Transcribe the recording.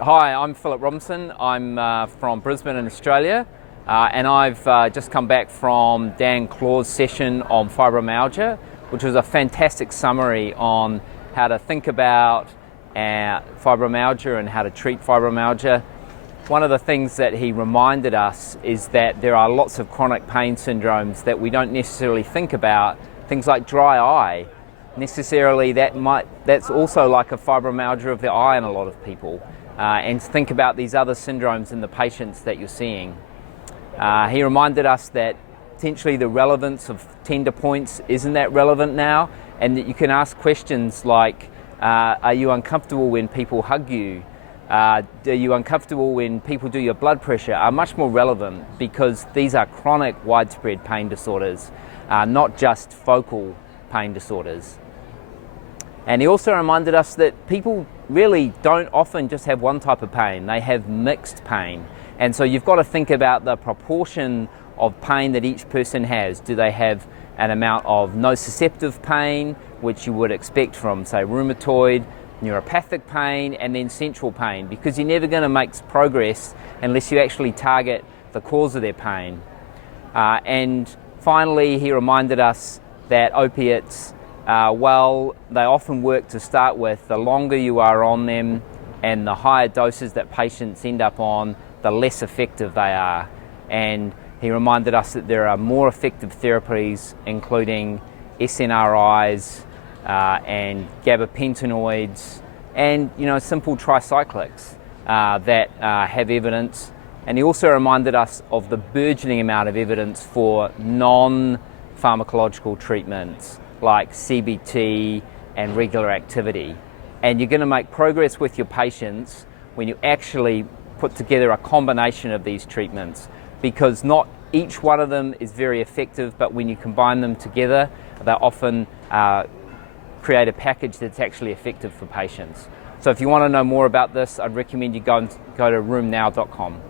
Hi, I'm Philip Robinson. I'm from Brisbane in Australia, and I've just come back from Dan Claw's session on fibromyalgia, which was a fantastic summary on how to think about fibromyalgia and how to treat fibromyalgia. One of the things that he reminded us is that there are lots of chronic pain syndromes that we don't necessarily think about, things like dry eye. Necessarily that's also like a fibromyalgia of the eye in a lot of people. And think about these other syndromes in the patients that you're seeing. He reminded us that potentially the relevance of tender points isn't that relevant now, and that you can ask questions like, are you uncomfortable when people hug you? Are you uncomfortable when people do your blood pressure? Are much more relevant because these are chronic widespread pain disorders, not just focal pain disorders. And he also reminded us that people really don't often just have one type of pain, they have mixed pain. And so you've got to think about the proportion of pain that each person has. Do they have an amount of nociceptive pain, which you would expect from, say, rheumatoid, neuropathic pain, and then central pain, because you're never going to make progress unless you actually target the cause of their pain. And finally, he reminded us that opiates, well, they often work to start with. The longer you are on them and the higher doses that patients end up on, the less effective they are. And he reminded us that there are more effective therapies, including SNRIs and gabapentinoids and simple tricyclics that have evidence. And he also reminded us of the burgeoning amount of evidence for non-pharmacological treatments like CBT and regular activity. And you're going to make progress with your patients when you actually put together a combination of these treatments, because not each one of them is very effective, but when you combine them together, they often create a package that's actually effective for patients. So if you want to know more about this, I'd recommend you go to roomnow.com.